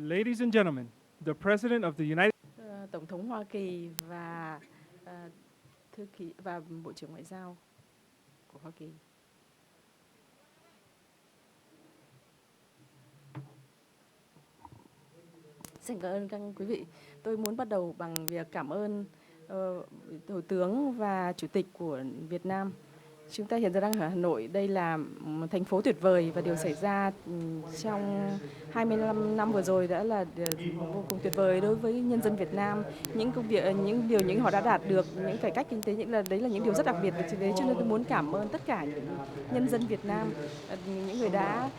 Ladies and gentlemen, the President of the United Tổng thống Hoa Kỳ và thư ký và Bộ trưởng Ngoại giao của Hoa Kỳ. Xin cảm ơn các quý vị. Tôi muốn bắt đầu bằng việc cảm ơn Thủ tướng và Chủ tịch của Việt Nam. Chúng ta hiện giờ đang ở Hà Nội. Đây là một thành phố tuyệt vời và điều xảy ra trong 25 năm vừa rồi đã là vô cùng tuyệt vời đối với nhân dân Việt Nam. Những công việc, những điều họ đã đạt được, những cải cách kinh tế, đấy là những điều rất đặc biệt. Vì thế cho nên tôi muốn cảm ơn tất cả những nhân dân Việt Nam, những người đã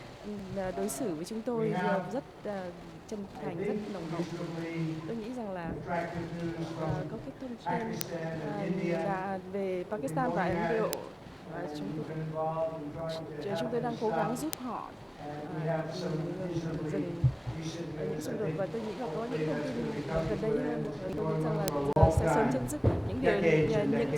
đối xử với chúng tôi rất chân thành, rất nồng hậu. Tôi nghĩ rằng là có cái thông tin là về Pakistan và Ấn Độ. Chúng tôi đang cố gắng giúp họ dừng những xung đột, và tôi nghĩ là có những thông tin gần đây hơn. Tôi nghĩ rằng là sẽ sớm chấm dứt những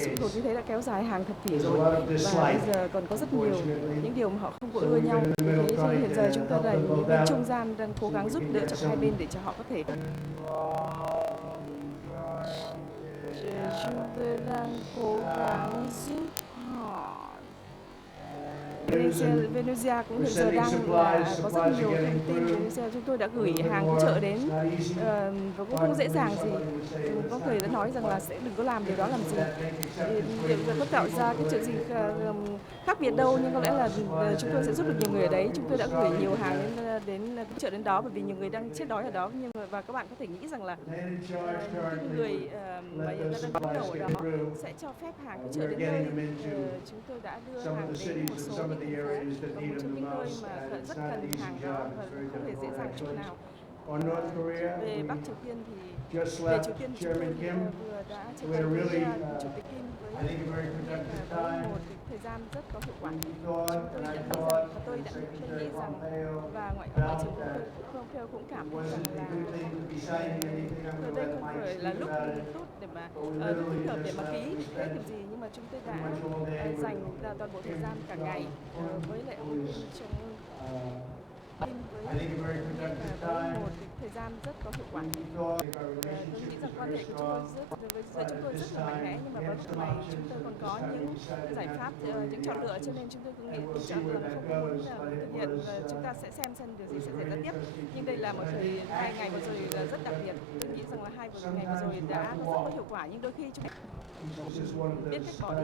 xung đột như thế đã kéo dài hàng thập kỷ rồi, và bây giờ còn có rất nhiều những điều mà họ không có ưa nhau. Thế cho nên hiện giờ chúng ta là những bên trung gian đang cố gắng giúp đỡ cho hai bên để cho họ có thể chúng tôi đang cố gắng giúp họ. Venezuela cũng hiện giờ đang có rất nhiều thông tin. Venezuela chúng tôi đã gửi hàng cứu trợ đến và cũng không dễ dàng gì. Có người đã nói rằng là sẽ đừng có làm điều đó làm gì, điều có tạo ra cái chuyện gì khác biệt đâu, nhưng có lẽ là chúng tôi sẽ giúp được nhiều người ở đấy. Chúng tôi đã gửi nhiều hàng đến cứu trợ đến đó, bởi vì nhiều người đang chết đói ở đó. Và các bạn có thể nghĩ rằng là những người mà hiện đang đứng đầu ở đó sẽ cho phép hàng cứu trợ đến nơi. Chúng tôi đã đưa hàng đến một số những thành phố và một trong những nơi mà rất cần hàng đó và không hề dễ dàng chút nào. Về Bắc Triều Tiên thì về Triều Tiên chúng tôi vừa đã trao đổi với Chủ tịch Kim với một thời gian rất có hiệu quả. Chúng tôi nhận thấy rằng, và tôi nghĩ rằng, và ngoại trưởng cũng cảm thấy rằng là ở đây không phải là lúc tốt để mà lúc thích hợp để mà ký cái kiểu gì, nhưng mà chúng tôi đã dành toàn bộ thời gian cả ngày với lại ông Kim với một thời gian rất có hiệu quả. Tôi nghĩ rằng quan hệ của chúng tôi rất là mạnh mẽ, nhưng mà vào lúc này chúng tôi còn có những giải pháp, những chọn lựa, cho nên chúng tôi cũng nghĩ chọn lựa không muốn thực hiện. Chúng ta sẽ xem điều gì sẽ xảy ra tiếp. Nhưng đây là một hai ngày vừa rồi là rất đặc biệt. Tôi nghĩ rằng là hai ngày vừa rồi đã rất có hiệu quả, nhưng đôi khi chúng biết cách bỏ đi.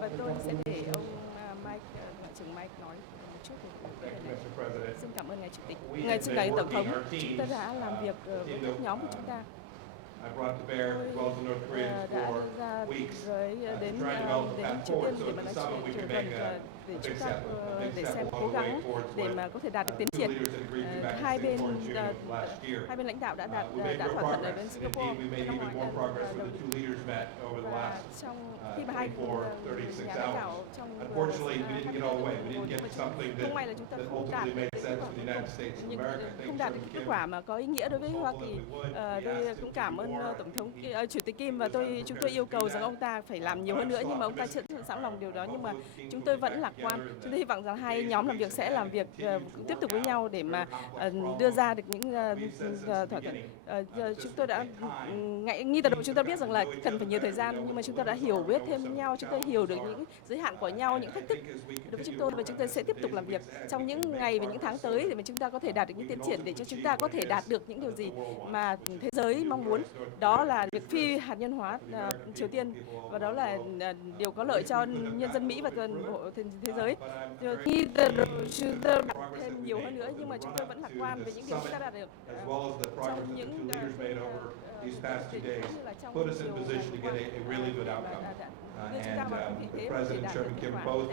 Và tôi sẽ để ông Ngoại trưởng Mike nói một chút về xin cảm ơn ngài Chủ tịch, ngài Tổng thống. Chúng ta đã làm việc với các nhóm của chúng ta. Tôi đã ra với đến Triều Tiên để mà nói chuyện để chúng ta để xem cố gắng để mà có thể đạt được tiến triển. Hai bên lãnh đạo đã thỏa thuận ở bên Singapore năm ngoái. Và trong khi mà hai nhà lãnh đạo trong không may là chúng ta không đạt được kết quả mà có ý nghĩa đối với Hoa Kỳ. Tôi cũng cảm ơn Tổng thống Chủ tịch Kim, và chúng tôi yêu cầu rằng ông ta phải làm nhiều hơn nữa, nhưng mà ông ta chưa sẵn lòng điều đó. Nhưng mà chúng tôi vẫn lạc quan. Chúng tôi hy vọng rằng hai nhóm làm việc sẽ làm việc tiếp tục với nhau để mà đưa ra được những thỏa thuận. Chúng tôi đã ngay từ đầu chúng ta biết rằng là cần phải nhiều thời gian, nhưng mà chúng ta đã hiểu biết thêm nhau, chúng tôi hiểu được những giới hạn của nhau, những thách thức đối với chúng tôi, và chúng tôi sẽ tiếp tục làm việc trong những ngày và những tháng tới để mà chúng ta có thể đạt được những tiến triển, để cho chúng ta có thể đạt được những điều gì mà thế giới mong muốn. Đó là việc phi hạt nhân hóa Triều Tiên, và đó là điều có lợi cho nhân dân Mỹ và toàn bộ thế giới. Khi chúng ta đạt thêm nhiều hơn nữa, nhưng mà chúng tôi vẫn lạc quan về những điều chúng ta đạt được trong những these past 2 days put us in position to get a really good outcome. The President, Chairman Kim both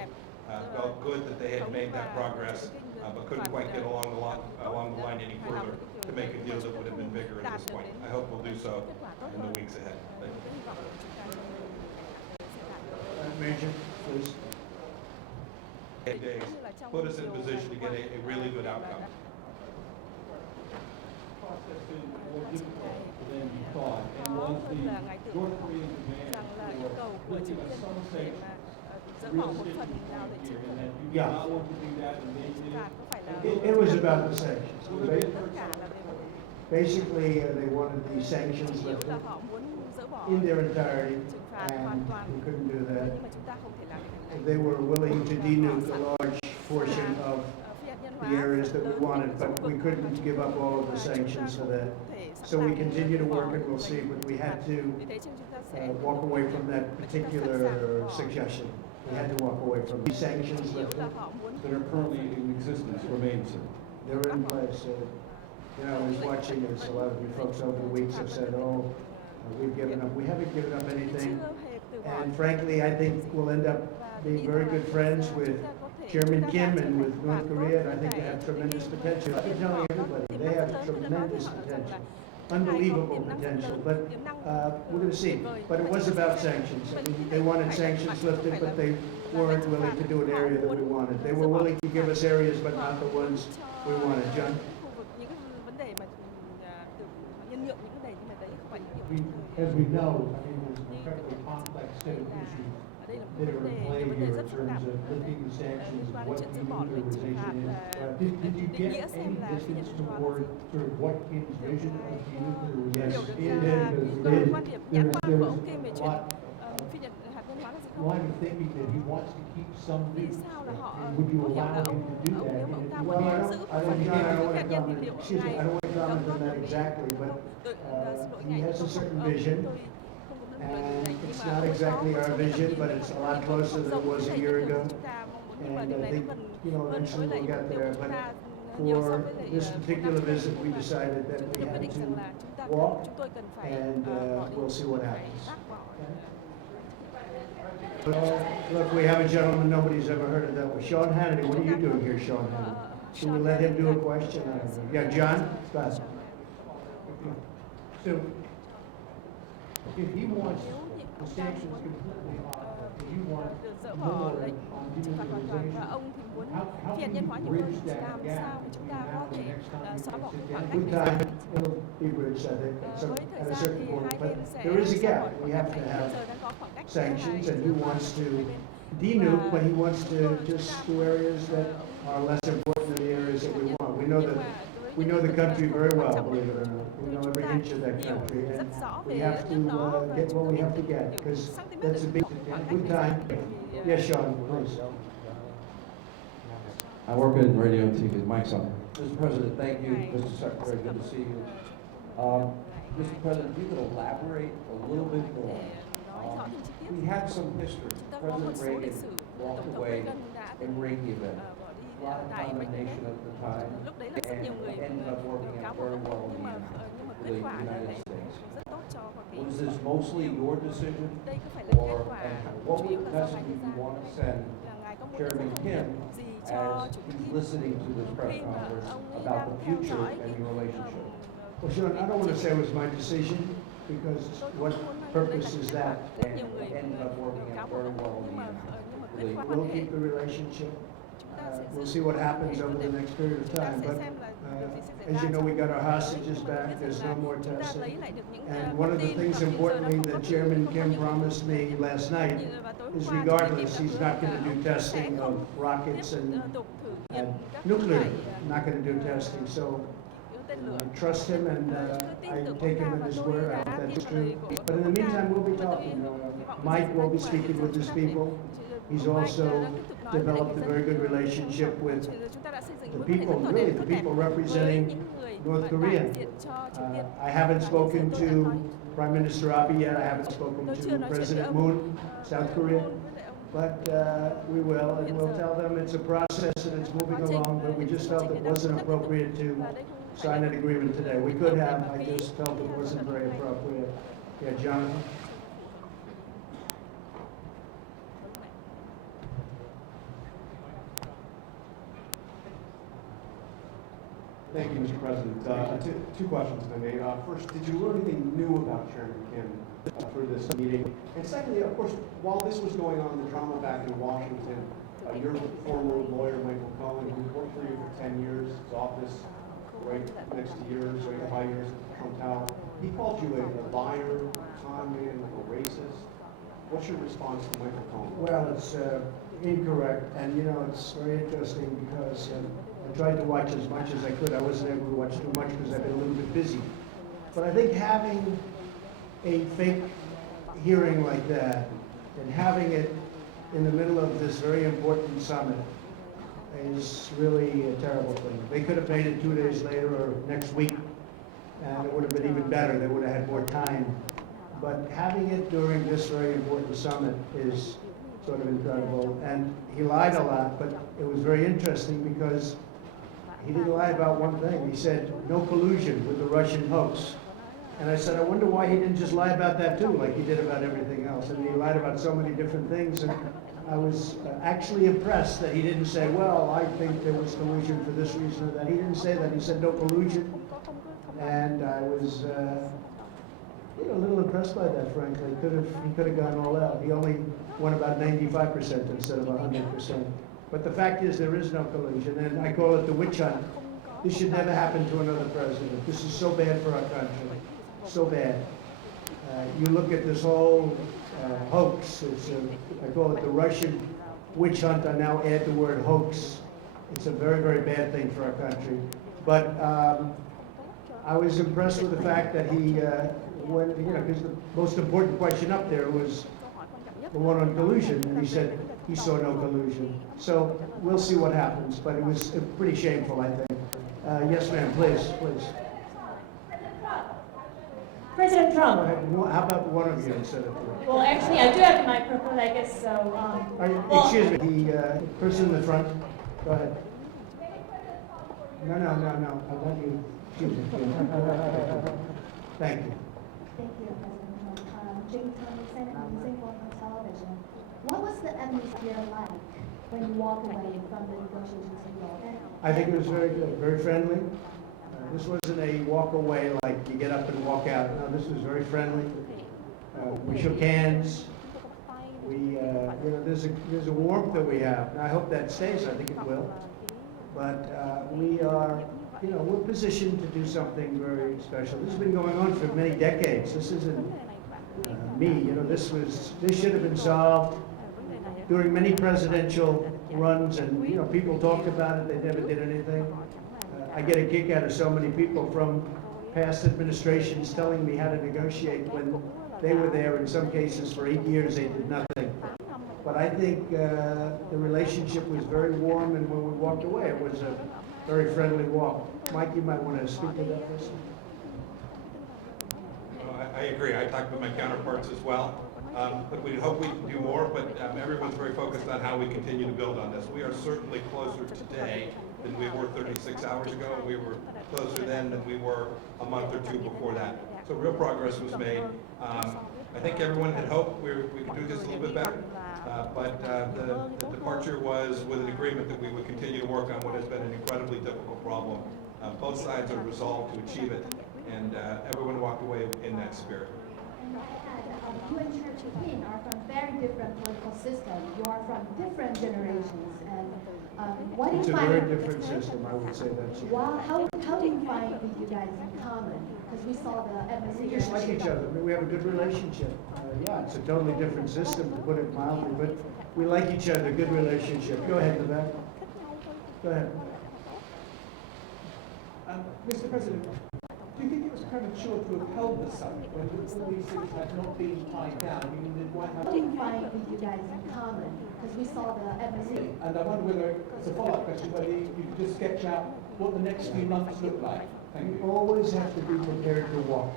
felt good that they had made that progress, but couldn't quite get along the line any further to make a deal that would have been bigger at this point. I hope we'll do so in the weeks ahead. Thank you. Major, please. Days put us in position to get a really good outcome. Có hơn là ngài tưởng rằng là yêu cầu của Triều Tiên để mà dỡ bỏ một phần nào để chịu phần Yeah, phạt có phải là it was about the sanctions. tất cả là về vấn đề Basically, they wanted the sanctions chủ yếu là lifted họ muốn dỡ bỏ in their entirety, trừng phạt hoàn and toàn, we couldn't do that. nhưng mà chúng ta không thể làm được điều này. They were willing to denuke a large portion of Phi hạt nhân hóa the areas that we lớn wanted, những but khu we vực couldn't mà give up all of the chúng ta sanctions for không that. thể sẵn So we sàng continue to bỏ work and we'll see, but we had to vì thế chúng ta sẽ walk away from that particular suggestion. We had to walk away from the sanctions chủ yếu là lifted. họ muốn that are currently in existence remain, sir? They're in place. You know, I was watching this, a lot of you folks over the weeks have said, oh, we've given up. We haven't given up anything. chưa hề từ bỏ. And frankly, I think we'll end up being very good friends with Chairman Kim and with North Korea, and I think they have tremendous potential. I've been telling everybody, they have tremendous potential, unbelievable potential, but we're going to see. But it was about sanctions. I mean, they wanted sanctions lifted, but they weren't willing to do an area that we wanted. They were willing to give us areas, but not the ones we wanted. John? Khu vực những cái vấn đề mà được nhân nhượng những vấn đề, nhưng mà đấy không phải những We, điều as we know, I mean, there's an incredibly complex set of issues đây là một that are vấn in đề, play vấn đề here rất in phức terms tạp of lifting the sanctions, liên quan đến what chuyện dỡ bỏ lệnh trừng phạt denuclearization is. Did you định nghĩa get xem any là phi hạt distance nhân hóa là toward gì? sort of what Kim's vision of Yes, Hiểu denuclearization được is? ra did. quan điểm nhãn quan của ông Kim về chuyện What phi hạt nhân hóa là gì không? line of thinking that he wants to keep some Vì things? sao là họ And would you có hiểu là allow ông him to do that? nếu mà ông And ta if muốn Well, giữ I phần don't, John, I don't vũ khí want hạt to nhân thì comment, liệu excuse me, ngài I don't want to comment on that đồng ý exactly, but không? Xin lỗi he ngài, has a không, certain tôi vision, không có định luận and điều này, nhưng it's mà not ông có exactly một our số vision, tầm but nhìn it's a không lot closer than it giống was a với year lại ago. chúng ta mong muốn, nhưng mà And điều I này nó think, gần you know, hơn eventually với lại we'll get mục tiêu there, của chúng but ta nhiều so for với lại this một năm particular trước. visit, we decided that Chúng we ta quyết had định to rằng là walk, chúng tôi cần phải and bỏ đi, we'll see what phải happens. bác bỏ. Look, we have a gentleman nobody's ever heard of that. Sean Hannity, what are you doing here, Sean Hannity? Should we let him do a question? I don't know. Yeah, John? Go ahead. So, if he wants the sanctions completely off, if you want Được dỡ more bỏ on lệnh trừng phạt hoàn toàn và denuclearization, ông thì muốn how phi hạt can nhân you hóa nhiều hơn, bridge that làm gap sao chúng ta between có now and thể the next time xóa bỏ you cái khoảng sit cách Good này. time, it'll be bridged, I think, at Với thời a gian certain thì point. hai But bên sẽ there is a xóa bỏ gap. We khoảng have cách to này. Bây have giờ đang có khoảng cách giữa sanctions, hai and he nước wants to hai bên. denuke, but he wants to just do areas that are less important than the areas that we want. We know the country very well, believe it or not. We know every inch of that country, and we have to get what we have to get, because that's a big, good time. Yes, Sean, please. I work in radio and TV. Mike's on. Mr. President, thank you. Mr. Secretary, good to see you. Mr. President, if you could elaborate a little bit more. We had some history. President Reagan walked away in Reykjavik. A lot of condemnation at the time, Lúc đấy là rất nhiều người and ended up working cáo out buộc very ông, well nhưng mà in kết the quả là United lại States. rất tốt cho Hoa Kỳ. Was this mostly your decision, Đây có phải là kết or quả and what chủ yếu là do message ngài do đưa you ra? want to send Là ngài có muốn đưa Chairman ra thông Kim điệp gì cho as chủ tịch he's Kim listening to this press khi mà conference ông ấy about đang the theo future dõi and your relationship? Well, Sean, I don't want to say it was my decision, because what purpose is that? Rất nhiều người Ended up working cáo out buộc very ông, well nhưng in mà the kết quả We'll quan hệ keep the relationship. chúng ta sẽ We'll giữ see what quan happens hệ over tốt the đẹp. next period of Chúng ta time, sẽ but xem là điều gì sẽ xảy as ra you know, we got our trong hostages nhưng mà back. biết There's rằng no more là chúng ta testing. lấy lại được những And con one of the tin things và hiện giờ importantly đã không that có Chairman không có Kim những promised me last night và tối is qua regardless, Chủ tịch he's Kim not đã going to do hứa là testing sẽ of không rockets tiếp and tục thử nghiệm các nuclear, loại not going to do testing. So tên lửa. I trust him, and I take him at his word. I hope that's true. But in the meantime, we'll be talking. Mike will be speaking with his people. He's also developed a very good relationship with the people, really the people representing North Korea. I haven't spoken to Prime Minister Abe yet. I haven't spoken to President Moon, South Korea. But we will, and we'll tell them it's a process and it's moving along, but we just felt it wasn't appropriate to sign an agreement today. We could have, I just felt it wasn't very appropriate. Yeah, Jonathan? Thank you, Mr. President. Two questions, if I may. First, did you learn anything new about Chairman Kim through this meeting? And secondly, of course, while this was going on, the drama back in Washington, your former lawyer, Michael Cohen, who worked for you for 10 years, his office right next to yours, right by yours at Trump Tower, he called you a liar, a con man, a racist. What's your response to Michael Cohen? Well, it's incorrect, and you know, it's very interesting because I tried to watch as much as I could. I wasn't able to watch too much because I've been a little bit busy. But I think having a fake hearing like that and having it in the middle of this very important summit is really a terrible thing. They could have made it 2 days later or next week, and it would have been even better. They would have had more time. But having it during this very important summit is sort of incredible. And he lied a lot, but it was very interesting because he didn't lie about one thing. He said, no collusion with the Russian hoax. And I said, I wonder why he didn't just lie about that too, like he did about everything else. And he lied about so many different things. And I was actually impressed that he didn't say, well, I think there was collusion for this reason or that. He didn't say that. He said no collusion. And I was a little impressed by that, frankly. He could have gone all out. He only won about 95% instead of 100%. But the fact is there is no collusion, and I call it the witch hunt. This should never happen to another president. This is so bad for our country, so bad. You look at this whole hoax. I call it the Russian witch hunt. I now add the word hoax. It's a very, very bad thing for our country. But I was impressed with the fact that he because the most important question up there was the one on collusion, and he said he saw no collusion. So we'll see what happens, but it was pretty shameful, I think. Yes, ma'am, please. President Trump. Go ahead. How about one of you instead of three? Well, actually, I do have a microphone, I guess, so. Excuse me, the person in the front, go ahead. No, I want you. Excuse me. Thank you. Thank you, President Trump. Jane Thomas, Senate News on television. What was the atmosphere like when you walked away from the negotiations table? I think it was very good, very friendly. This wasn't a walk away like you get up and walk out. No, this was very friendly. We shook hands. We, there's a warmth that we have. And I hope that stays. I think it will. But we are, we're positioned to do something very special. This has been going on for many decades. This isn't me. This should have been solved during many presidential runs, and people talked about it. They never did anything. I get a kick out of so many people from past administrations telling me how to negotiate when they were there. In some cases, for 8 years, they did nothing. But I think the relationship was very warm, and when we walked away, it was a very friendly walk. Mike, you might want to speak to that person. I agree. I talked with my counterparts as well. But we hope we can do more, but everyone's very focused on how we continue to build on this. We are certainly closer today than we were 36 hours ago. We were closer then than we were a month or two before that. So real progress was made. I think everyone had hoped we could do this a little bit better, but the departure was with an agreement that we would continue to work on what has been an incredibly difficult problem. Both sides are resolved to achieve it, and everyone walked away in that spirit. You and Chairman Kim are from very different political systems. You are from different generations, and what do you find? It's a very different system, I would say that's. How do you find with you guys in common? Because we saw the atmosphere. We just like each other. We have a good relationship. Yeah, it's a totally different system, to put it mildly, but we like each other. Good relationship. Go ahead, Vivek. Go ahead. Mr. President, do you think it was premature to have held the summit when all these things had not been tied down? I mean, the White House. What do you find with you guys in common? Because we saw the atmosphere. And I wonder whether, as a follow-up question, whether you could just sketch out what the next few months look like. Thank you. You always have to be prepared to walk.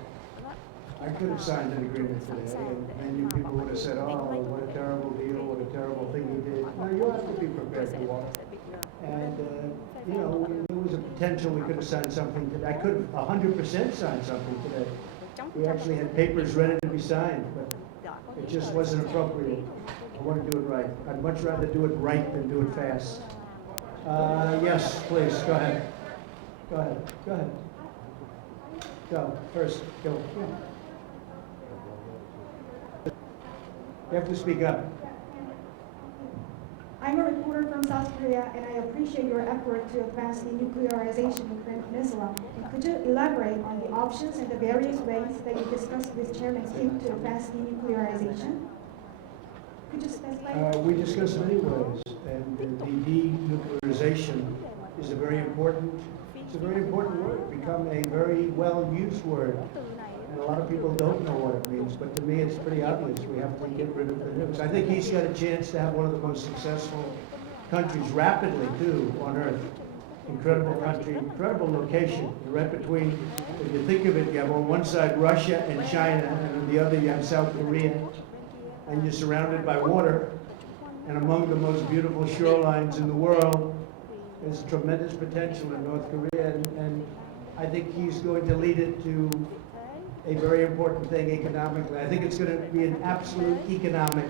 I could have signed an agreement today, and you people would have said, oh, what a terrible deal, what a terrible thing he did. No, you have to be prepared to walk. And, there was a potential we could have signed something today. I could have 100% signed something today. We actually had papers ready to be signed, but it just wasn't appropriate. I want to do it right. I'd much rather do it right than do it fast. Yes, please, go ahead. Go ahead. Go, first, go. You have to speak up. I'm a reporter from South Korea, and I appreciate your effort to advance the nuclearization of the Korean Peninsula. And could you elaborate on the options and the various ways that you discussed with Chairman Kim to advance the nuclearization? Could you specify? We discussed many ways, and the denuclearization is a very important, it's a very important word, become a very well-used word. And a lot of people don't know what it means, but to me it's pretty obvious. We have to get rid of the nukes. I think he's got a chance to have one of the most successful countries rapidly, too, on Earth. Incredible country, incredible location. You're right between, if you think of it, you have on one side Russia and China, and on the other you have South Korea. And you're surrounded by water, and among the most beautiful shorelines in the world. There's tremendous potential in North Korea, and I think he's going to lead it to a very important thing economically. I think it's going to be an absolute economic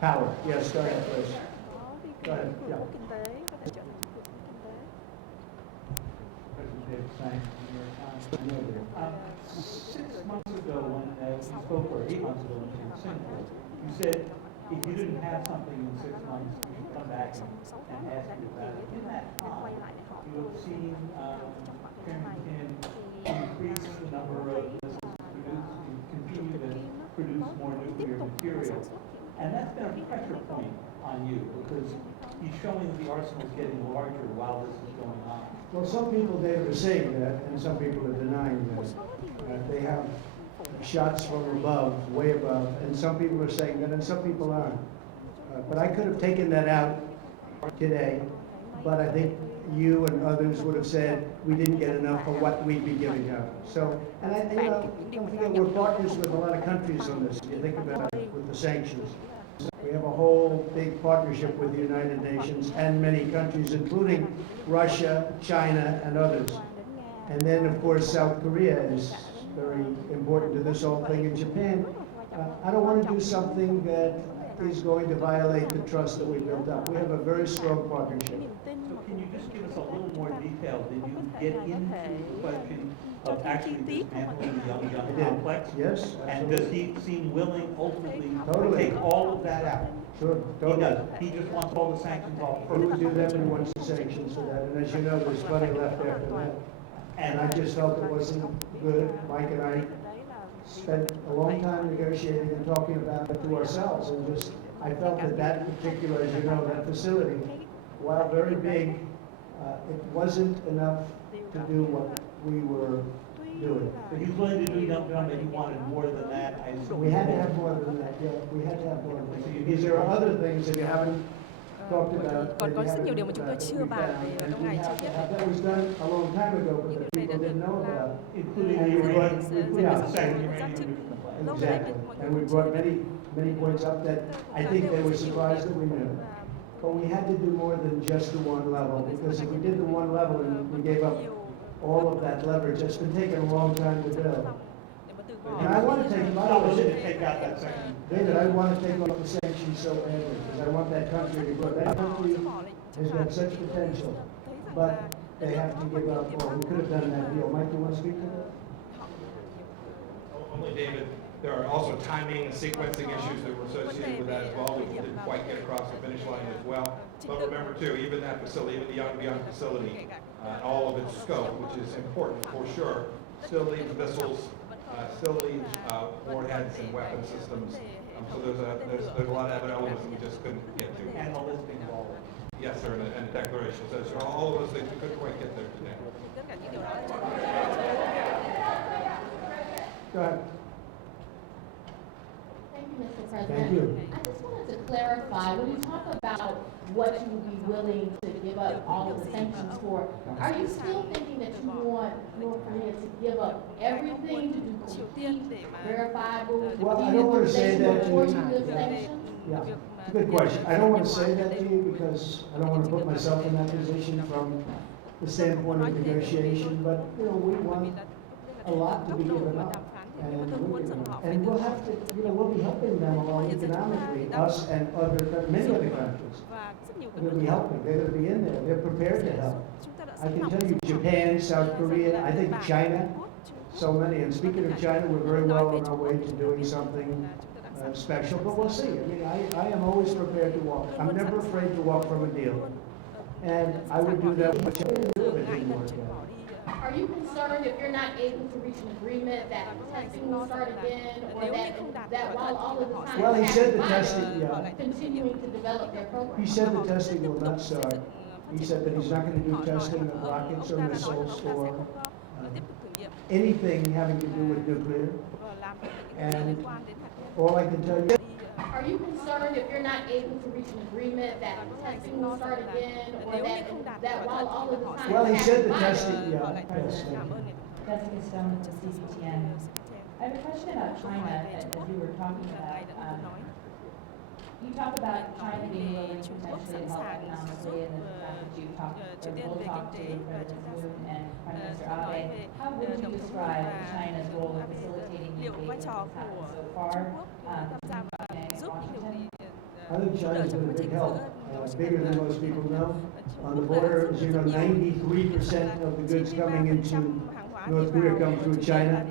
power. Yes, go ahead, please. Go ahead, yeah. President David Stein, New York Times. 6 months ago, when we spoke, or 8 months ago, when you were in Singapore, you said if you didn't have something in 6 months, you should come back and ask you about it. In that time, you have seen Chairman Kim increase the number of missiles produced, and continue to produce more nuclear material. And that's been a pressure point on you, because he's showing that the arsenal is getting larger while this is going on. Well, some people, David, are saying that, and some people are denying that. They have shots from above, way above, and some people are saying that, and some people aren't. But I could have taken that out today, but I think you and others would have said we didn't get enough for what we'd be giving out. So, and don't forget, we're partners with a lot of countries on this. If you think about it, with the sanctions. We have a whole big partnership with the United Nations and many countries, including Russia, China, and others. And then, of course, South Korea is very important to this whole thing, in Japan. I don't want to do something that is going to violate the trust that we built up. We have a very strong partnership. So can you just give us a little more detail? Did you get into the question of actually dismantling the Yongbyon complex? Yes, And does he seem willing ultimately to Totally. take all of that out? Sure, He totally. does. He just wants all the sanctions off We would first. do that when he wants the sanctions for that, and as you know, there's plenty left after that. And I just felt it wasn't good. Mike and I spent a long time negotiating and talking about it to ourselves, and just, I felt that that particular, as you know, that facility, while very big, it wasn't enough to do what we were doing. But he's willing to do Yongbyon, but he wanted more than that, I assume. We had to have more than that, yeah, we had to have more than that. Because there are other things that you haven't talked about. Còn có rất nhiều điều mà chúng tôi chưa bàn về trong ngày trước nhất. That was done a long time ago, but the people didn't know about it. Including the And we brought, uranium, yeah, second exactly. And we brought many points up that I think they were surprised that we knew. But we had to do more than just the one level, because if we did the one level and we gave up all of that leverage, it's been taking a long time to build. And I want to take, Not willing to take out that section. David, I want to take off the sanctions so badly, because I want that country to grow. That country has got such potential, but they have to give up, or we could have done that deal. Mike, you want to speak to that? Only David, there are also timing and sequencing issues that were associated with that as well. We didn't quite get across the finish line as well. But remember too, even that facility, even the Yongbyon facility, all of its scope, which is important for sure, still leaves missiles, still leaves warheads and weapon systems. So there's a lot of elements that we just couldn't get to. And the listing of all of it. Yes, sir, and a declaration says all of those things we couldn't quite get there today. Go ahead. Thank you, Mr. President. Thank you. I just wanted to clarify, when you talk about what you would be willing to give up all of the sanctions for, are you still thinking that you want North Korea to give up everything to do complete, verifiable Well, I don't want to say that to before you. you lift sanctions? Yeah, it's a good question. I don't want to say that to you because I don't want to put myself in that position from the standpoint of negotiation, but, you know, we want a lot to be given up. And we'll have to, you know, we'll be helping them along economically, us and many other countries. We're going to be helping, they're going to be in there, they're prepared to help. I can tell you, Japan, South Korea, I think China, so many. And speaking of China, we're very well on our way to doing something special, but we'll see. I mean, I am always prepared to walk. I'm never afraid to walk from a deal. And I would do that with China if it didn't work out. Are you concerned if you're not able to reach an agreement that testing will start again, or that while all of the time Well, he said the China testing, continuing to develop their program? he said the testing will not start. He said that he's not going to do testing of rockets or missiles or anything having to do with nuclear. And all I can tell you, Are you concerned if you're not able to reach an agreement that testing will start again, or that while all of the time well, he said the China- testing, yes. Jessica Stone from CCTN. I have a question about China, as you were talking about. You talk about China being willing to potentially help economically, and the fact that you talked, or will talk to President Moon and Prime Minister Abe. How would you describe China's role in facilitating the engagement that's happened so far? I think China's been a big help, bigger than most people know. On the border, as you know, 93% of the goods coming into North Korea come through China.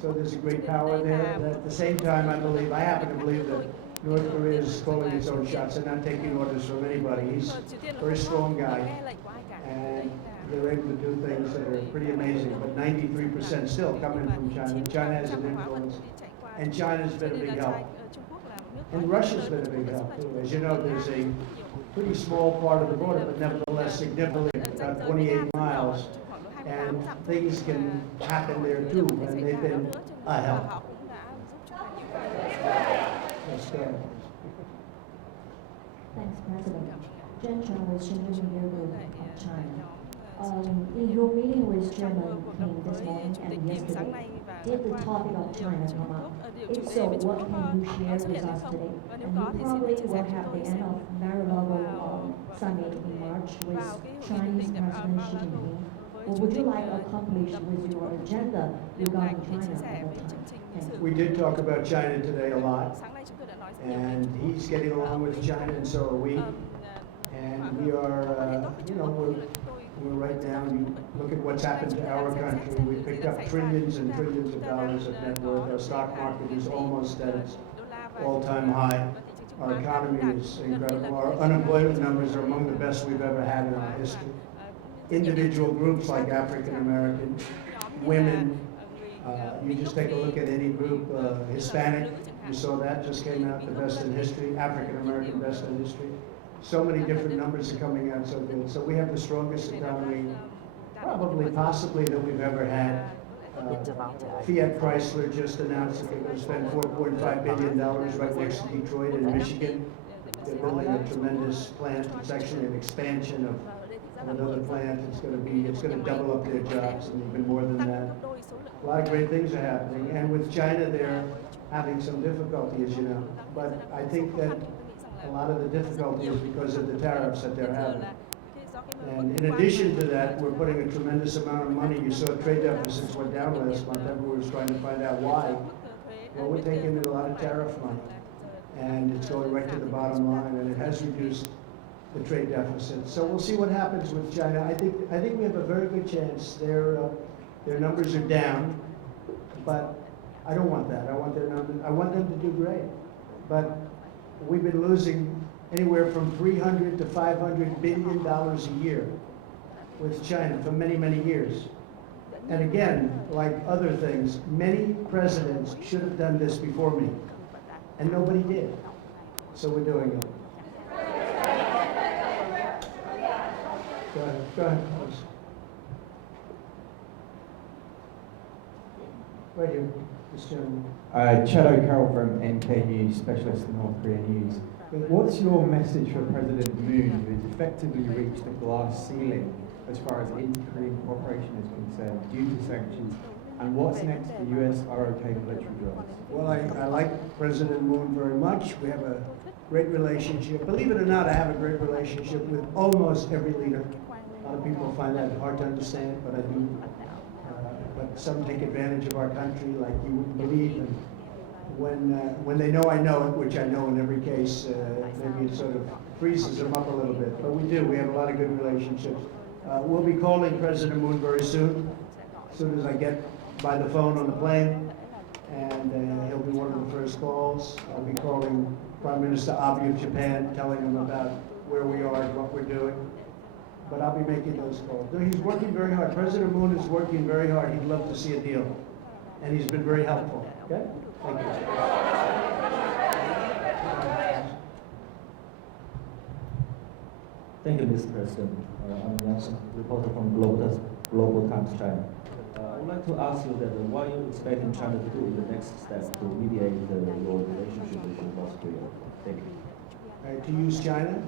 So there's a great power there. At the same time, I happen to believe that North Korea is calling its own shots and not taking orders from anybody. He's a very strong guy, and they're able to do things that are pretty amazing. But 93% still coming from China. China has an influence, and China's been a big help. And Russia's been a big help too. As you know, there's a pretty small part of the border, but nevertheless significant, about 28 miles. And things can happen there too, and they've been a help. Yes, go ahead. Thanks, President. Jen Chang with Shenzhen Yearbook of China. In your meeting with Chairman King this morning and yesterday, did the topic of China come up? If so, what can you share with us today? And you probably will have the end of Mar-a-Lago summit in March with Chinese President Xi Jinping. What would you like accomplished with your agenda regarding China at that time? Thank you. We did talk about China today a lot, and he's getting along with China, and so are we. And we are, we're right now, you look at what's happened to our country. We picked up trillions and trillions of dollars of net worth. Our stock market is almost at its all-time high. Our economy is incredible. Our unemployment numbers are among the best we've ever had in our history. Individual groups like African American, women, you just take a look at any group, Hispanic, you saw that, just came out, the best in history, African American best in history. So many different numbers are coming out so good. So we have the strongest economy, probably, possibly, that we've ever had. Fiat Chrysler just announced that they're going to spend $4.5 billion right next to Detroit in Michigan. They're building a tremendous plant. It's actually an expansion of another plant. It's going to double up their jobs and even more than that. A lot of great things are happening. And with China, they're having some difficulty, as you know. But I think that a lot of the difficulty is because of the tariffs that they're having. And in addition to that, we're putting a tremendous amount of money. You saw trade deficits went down last month. Everyone was trying to find out why. Well, we're taking in a lot of tariff money, and it's going right to the bottom line, and it has reduced the trade deficit. So we'll see what happens with China. I think we have a very good chance. Their numbers are down, but I don't want that. I want their numbers. I want them to do great, but we've been losing anywhere from $300 to $500 billion a year with China for many, many years. And again, like other things, many presidents should have done this before me, and nobody did. So we're doing it. Go ahead, please. Right here, this gentleman. Chad O'Carroll from NK News, specialist in North Korea news. What's your message for President Moon, who's effectively reached the glass ceiling as far as inter-Korean cooperation is concerned due to sanctions? And what's next for US ROK military drills? Well, I like President Moon very much. We have a great relationship. Believe it or not, I have a great relationship with almost every leader. A lot of people find that hard to understand, but I do. But some take advantage of our country like you wouldn't believe. And when they know I know it, which I know in every case, maybe it sort of freezes them up a little bit. But we do. We have a lot of good relationships. We'll be calling President Moon very soon as I get by the phone on the plane, and he'll be one of the first calls. I'll be calling Prime Minister Abe of Japan, telling him about where we are and what we're doing. but I'll be making those calls. No, he's working very hard. President Moon is working very hard. He'd love to see a deal, and he's been very helpful. Okay? Thank you. Thank you, Mr. President. I'm Yang, reporter from Global Times China. I would like to ask you that what are you expecting China to do in the next step to mediate your relationship with North Korea? Thank you. To use China?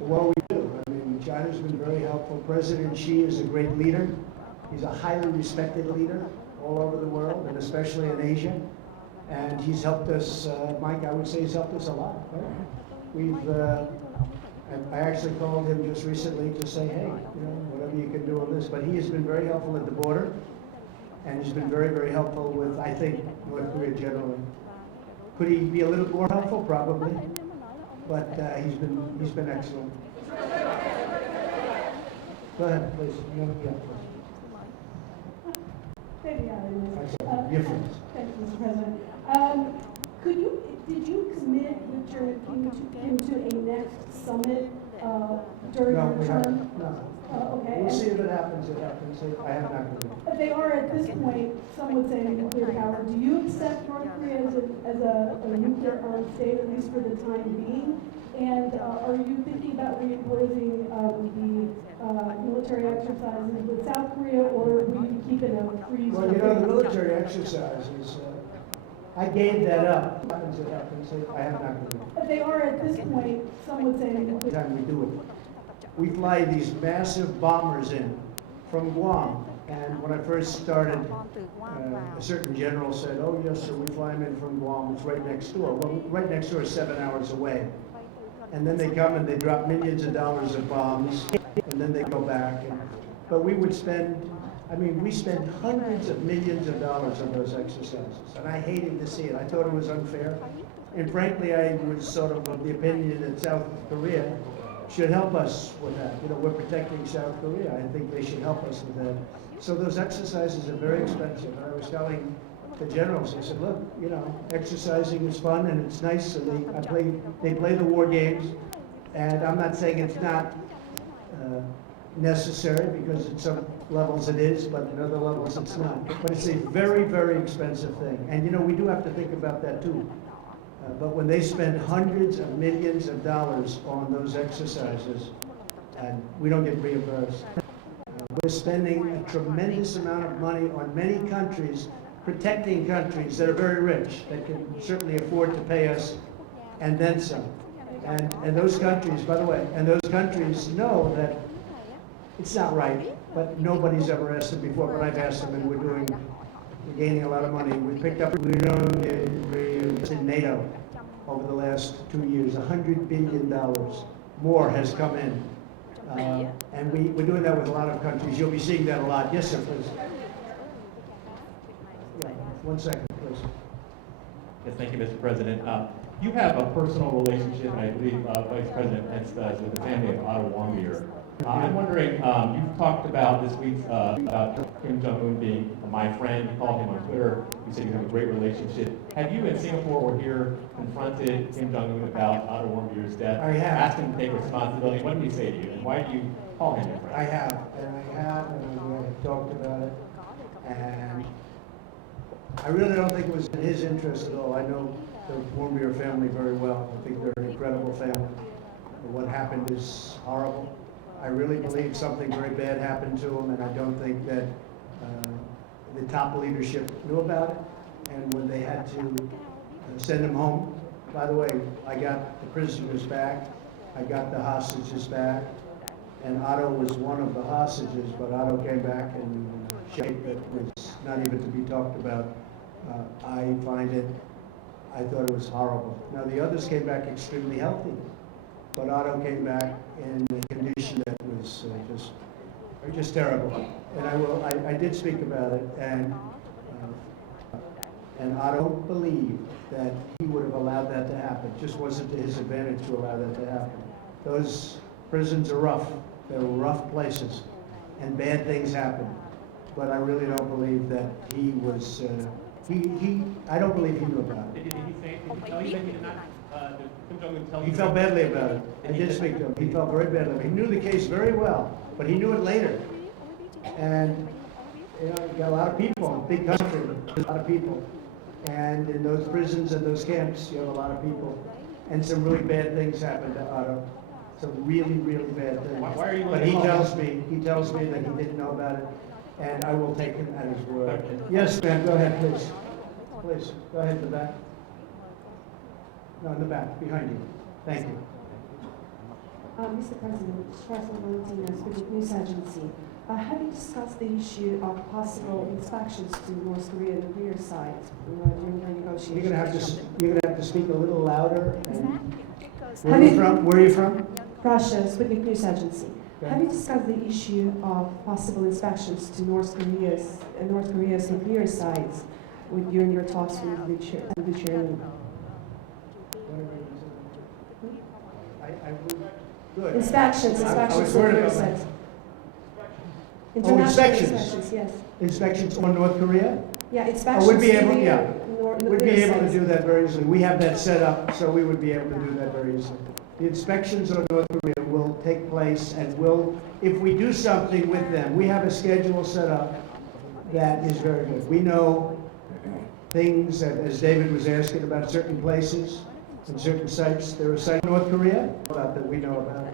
Well, we do. I mean, China's been very helpful. President Xi is a great leader. He's a highly respected leader all over the world, and especially in Asia. And he's helped us, Mike, I would say he's helped us a lot. Right? I actually called him just recently to say, hey, whatever you can do on this. But he has been very helpful at the border, and he's been very, very helpful with, I think, North Korea generally. Could he be a little more helpful? Probably. But he's been excellent. Go ahead, please. Thank you, Mr. President. Did you commit with Chairman Kim to a next summit during No, your we term? haven't. No. Okay. We'll see if it happens. It happens. I have not committed. They are at this point, some would say, nuclear power. Do you accept North Korea as a nuclear armed state, at least for the time being? And are you thinking about reimposing the military exercises with South Korea, or will you keep it a freeze? Well, the military exercises, I gave that up. It happens. I have not committed. They are at this point, some would say, Every time we do it, we fly these massive bombers in from Guam. And when I first started, a certain general said, oh, yes, sir, we fly them in from Guam. It's right next door. Well, right next door is 7 hours away. And then they come and they drop millions of dollars of bombs, and then they go back. But we would we spend hundreds of millions of dollars on those exercises. And I hated to see it. I thought it was unfair. And frankly, I was sort of the opinion that South Korea should help us with that. We're protecting South Korea. I think they should help us with that. So those exercises are very expensive. And I was telling the generals, I said, look, exercising is fun and it's nice. And they play the war games. And I'm not saying it's not necessary, because at some levels it is, but in other levels it's not. But it's a very, very expensive thing. And we do have to think about that too. But when they spend hundreds of millions of dollars on those exercises, and we don't get reimbursed, we're spending a tremendous amount of money on many countries, protecting countries that are very rich, that can certainly afford to pay us, and then some. And those countries, by the way, those countries know that it's not right, but nobody's ever asked them before, but I've asked them, and we're gaining a lot of money. We picked up, in NATO over the last 2 years, $100 billion more has come in. And we're doing that with a lot of countries. You'll be seeing that a lot. Yes, sir, please. Yeah, 1 second, please. Yes, thank you, Mr. President. You have a personal relationship, and I believe Vice President Pence does, with the family of Otto Warmbier. I'm wondering, you've talked about this week about Kim Jong-un being my friend. You called him on Twitter. You said you have a great relationship. Have you in Singapore or here confronted Kim Jong-un about Otto Warmbier's death? I have. Asked him to take responsibility. What did he say to you? And why do you call him your friend? I have, and we talked about it. And I really don't think it was in his interest at all. I know the Warmbier family very well. I think they're an incredible family. What happened is horrible. I really believe something very bad happened to him, and I don't think that the top leadership knew about it. And when they had to send him home, by the way, I got the prisoners back, I got the hostages back, and Otto was one of the hostages, but Otto came back in shape that was not even to be talked about. I thought it was horrible. Now the others came back extremely healthy, but Otto came back in a condition that was just terrible. And I did speak about it, and Otto believed that he would have allowed that to happen. It just wasn't to his advantage to allow that to happen. Those prisons are rough. They're rough places, and bad things happen. But I really don't believe that he was. I don't believe he knew about it. Did he tell you that he did not? Did Kim Jong-un tell He you? felt badly about it. I did speak to him. He felt very badly. He knew the case very well, but he knew it later. And, you know, you got a lot of people, big country, a lot of people. And in those prisons and those camps, you have a lot of people. And some really bad things happened to Otto. Some really, really bad things. Why are you But letting he him- tells me that he didn't know about it, and I will take him at his word. Yes, ma'am, go ahead, please. Please, go ahead in the back. No, in the back, behind you. Thank you. Mr. President, Strasbourg Valentino, Speaking News Agency. Have you discussed the issue of possible inspections to North Korea nuclear sites during the negotiations? You're gonna have to speak a little louder. And where Have are you you- from? Where are you from? Russia, Speaking News Agency. Okay. Have you discussed the issue of possible inspections to North Korea's nuclear sites during your talks with the chairman? Good. Inspections I was of worried nuclear about that. sites. Oh, International inspections. inspections, yes. Inspections on North Korea? Yeah, I inspections would be to able, the yeah. We'd be nuclear able to sites. do that very easily. We have that set up, so we would be able to do that very easily. The inspections on North Korea will take place and if we do something with them, we have a schedule set up that is very good. We know things that, as David was asking about certain places and certain sites, there are sites in North Korea about that we know about.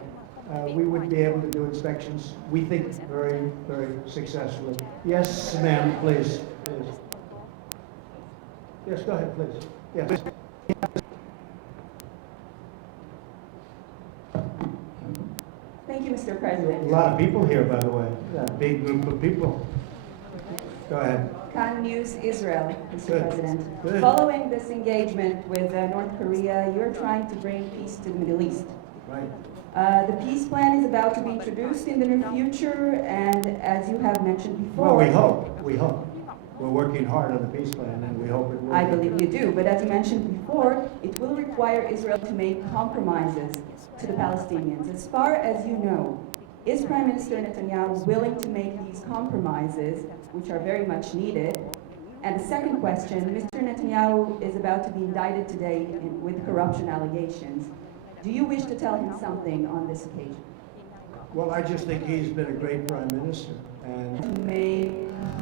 We would be able to do inspections, we think, very, very successfully. Yes, ma'am, please. Please. Yes, go ahead, please. Yes. Thank you, Mr. A President. lot of people here, by the way, a big group of people. Go ahead. Khan News Israel, Mr. Good. President. Good. Following this engagement with North Korea, you're trying to bring peace to the Middle East. Right. The peace plan is about to be introduced in the near future, and as you have mentioned before... Well, we hope. We're working hard on the peace plan, and we hope it will. I believe you do, but as you mentioned before, it will require Israel to make compromises to the Palestinians. As far as you know, is Prime Minister Netanyahu willing to make these compromises, which are very much needed? And the second question, Mr. Netanyahu is about to be indicted today with corruption allegations. Do you wish to tell him something on this occasion? Well, I just think he's been a great prime minister, and To make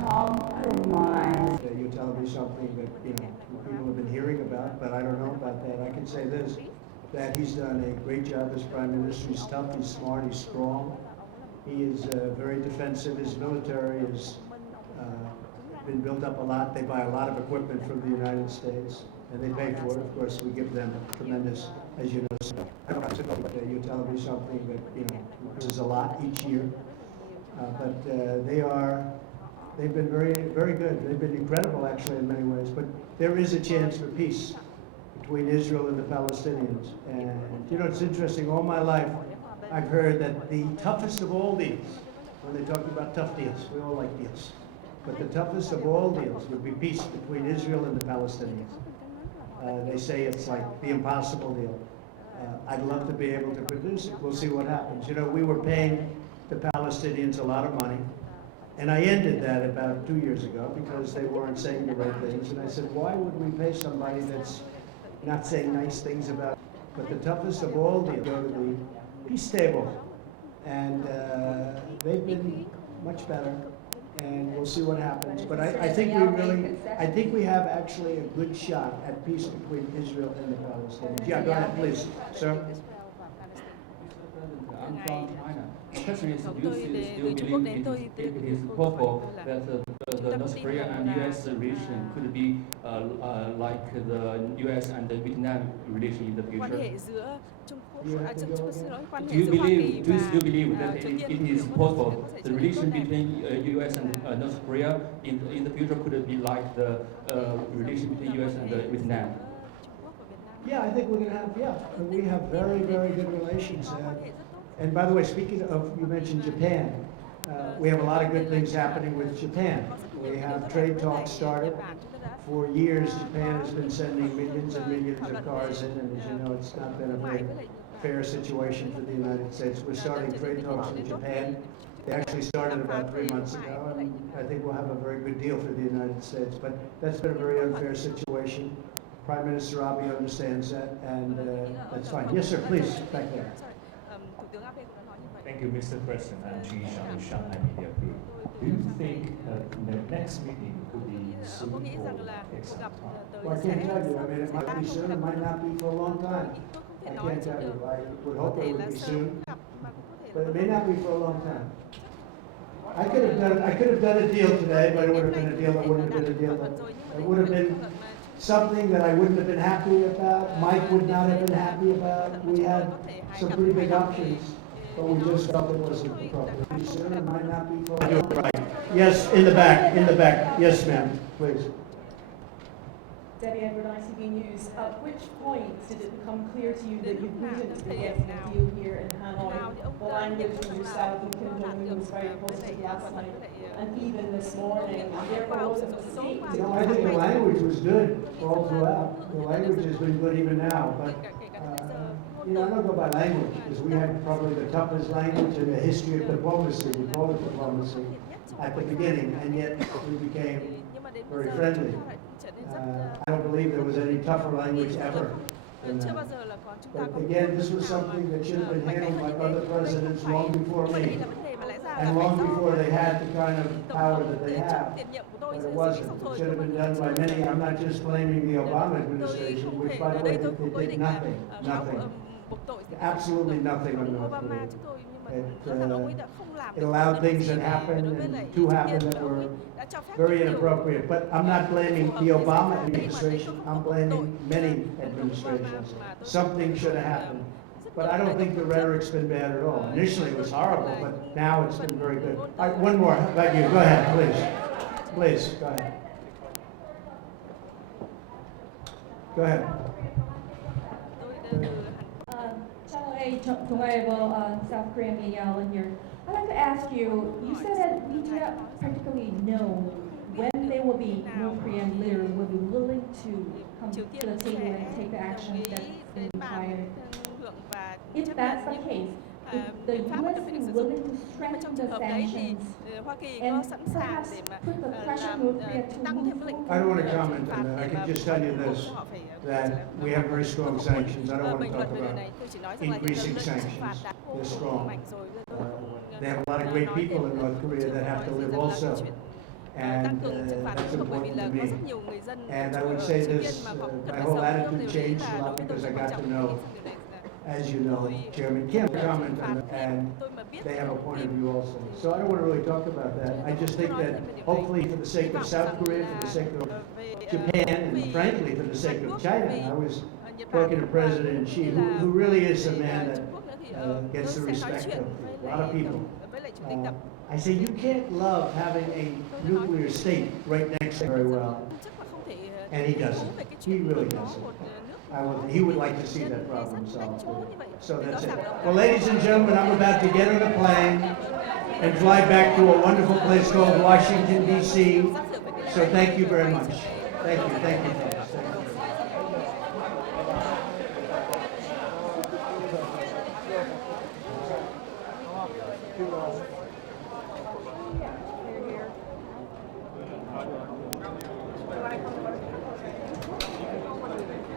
compromise. you're telling me something that, you know, people have been hearing about, but I don't know about that. I can say this, that he's done a great job as prime minister. He's tough, he's smart, he's strong. He is very defensive. His military has been built up a lot. They buy a lot of equipment from the United States, and they pay for it. Of course, we give them tremendous, as you know. You're telling me something that, you know, this is a lot each year. But they've been very, very good. They've been incredible, actually, in many ways. But there is a chance for peace between Israel and the Palestinians. And, you know, it's interesting, all my life, I've heard that the toughest of all deals, when they talk about tough deals, we all like deals, but the toughest of all deals would be peace between Israel and the Palestinians. They say it's like the impossible deal. I'd love to be able to produce it. We'll see what happens. You know, we were paying the Palestinians a lot of money, and I ended that about 2 years ago because they weren't saying the right things. And I said, why would we pay somebody that's not saying nice things about it? But the toughest of all deals go to the peace table, and they've been much better. And we'll see what happens. But I think we have actually a good shot at peace between Israel and the Palestinians. Yeah, go ahead, please, sir. I'm from China. The question is, do you still believe it is possible that the North Korea and U.S. relation could be like the U.S. and the Vietnam relation in the Quan future? hệ giữa Trung Quốc, xin lỗi, quan Do hệ you giữa Hoa Kỳ believe, do you still believe và that Triều Tiên it is possible the relation between U.S. and North Korea in the future could be like the relation between U.S. and Vietnam? Yeah, I think we're going to have, we have very, very good relations. And by the way, speaking of, you mentioned Japan, we have a lot of good things happening with Japan. We have trade talks started. For years, Japan has been sending millions and millions of cars in, and as you know, it's not been a very fair situation for the United States. We're starting trade talks with Japan. They actually started about 3 months ago, and I think we'll have a very good deal for the United States. But that's been a very unfair situation. Prime Minister Abe understands that, and that's fine. Yes, sir, please, back there. Thank you, Mr. President. I'm Ji Shang, Shanghai Media Group. Do you think the next meeting could be soon or exact time? Well, I can't tell you. I mean, it might be soon, it might not be for a long time. I can't tell you. I would hope it would be soon, but it may not be for a long time. I could have done a deal today, but it would have been a deal that wouldn't have been a deal that, it would have been something that I wouldn't have been happy about. Mike would not have been happy about. We had some pretty big options, but we just felt it wasn't appropriate. Pretty soon, it might not be for a long time. Yes, in the back, in the back. Yes, ma'am, please. Debbie Edward, ITV News. At which point did it become clear to you that you couldn't be getting a deal here in Hanoi? The language from yourself and Kim Jong-un was very positive last night and even this morning. And therefore, was it a mistake? You know, I think the language was good all throughout. The language has been good even now, but you know, I don't go by language because we had probably the toughest language in the history of diplomacy. We called it diplomacy at the beginning, and yet we became very friendly. I don't believe there was any tougher language ever than that. But again, this was something that should have been handled by other presidents long before me, and long before they had the kind of power that they have. But it wasn't. It should have been done by many. I'm not just blaming the Obama administration, which, by the way, they did nothing, absolutely nothing on North Korea. It allowed things that happened and to happen that were very inappropriate. But I'm not blaming the Obama administration. I'm blaming many administrations. Something should have happened. But I don't think the rhetoric's been bad at all. Initially it was horrible, but now it's been very good. All right, one more. How about you? Go ahead, please. Please, go ahead. Go ahead. Channel 8, Tongaibo, South Korean media outlet here. I'd like to ask you, you said that we do not practically know when there will be North Korean leaders will be willing to come to the table and take the actions that's required. If that's the case, if the U.S. is willing to strengthen the sanctions and perhaps put the pressure on North Korea to move forward. I don't want to comment on that. I can just tell you this, that we have very strong sanctions. I don't want to talk about increasing sanctions. They're strong. They have a lot of great people in North Korea that have to live also. And that's important to me. And I would say this, my whole attitude changed a lot because I got to know, as you know, Chairman Kim comment on it, and they have a point of view also. So I don't want to really talk about that. I just think that hopefully for the sake of South Korea, for the sake of Japan, and frankly for the sake of China, I was talking to President Xi, who really is a man that gets the respect of a lot of people. I say you can't love having a nuclear state right next to very well, and he doesn't. He really doesn't. He would like to see that problem solved. So that's it. Well, ladies and gentlemen, I'm about to get on a plane and fly back to a wonderful place called Washington, D.C. So thank you very much. Thank you, folks. Thank you.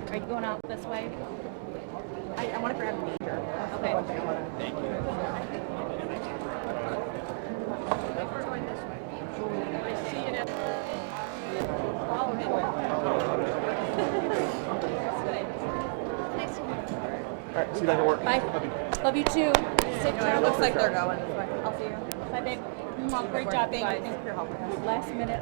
Are you going out this way? I want to grab a picture. Okay. Thank you. All right, see you guys at work. Bye. Love you too. Safe travel. Looks like they're going. I'll see you. Bye, babe. Great job. Thank you for your help. Last minute.